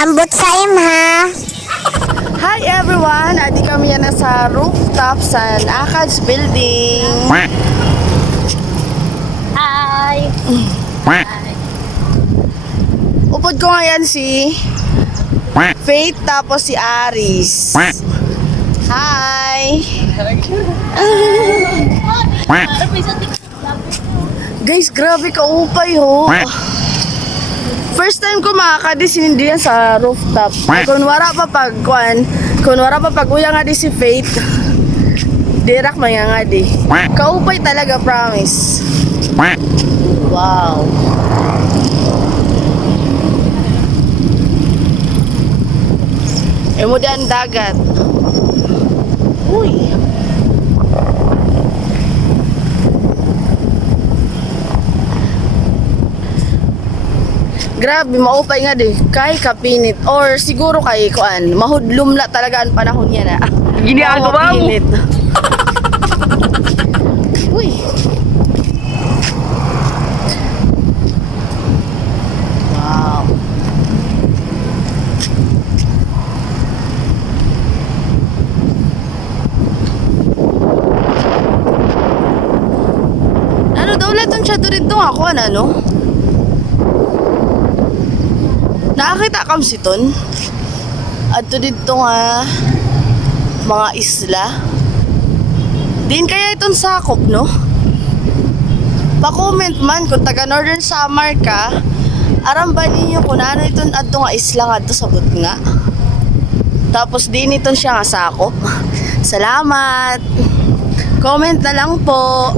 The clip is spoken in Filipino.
Ambot sa ha. Hi everyone! Adi kami yan sa rooftop sa Akads Building. Hi. Upod ko ngayon si Faith tapos si Aris. Hi! Guys, grabe kaupay ho. First time ko makakadisin din sa rooftop. Kunwara pa pag uya nga di si Faith. Dirak maya nga di. Kaupay talaga, promise. Wow. Emo di ang dagat. Uy. Grabe, maupay nga di. Kay kapinit. Or siguro kay kuan. Mahudlumla talaga ang panahon niya na. Ginagawa mo. Mapinit. Uy. Wow. Ano daw letong siya doon dito ako ano? Nakakita kam siton. Adto dito nga mga isla. Din kaya itong sakop, no? Pa-comment man kung taga Northern Samar ka. Aram ba ninyo kung ano itong adto nga isla nga adto sa Butnga? Tapos din itong siya nga sakop. Salamat. Comment na lang po.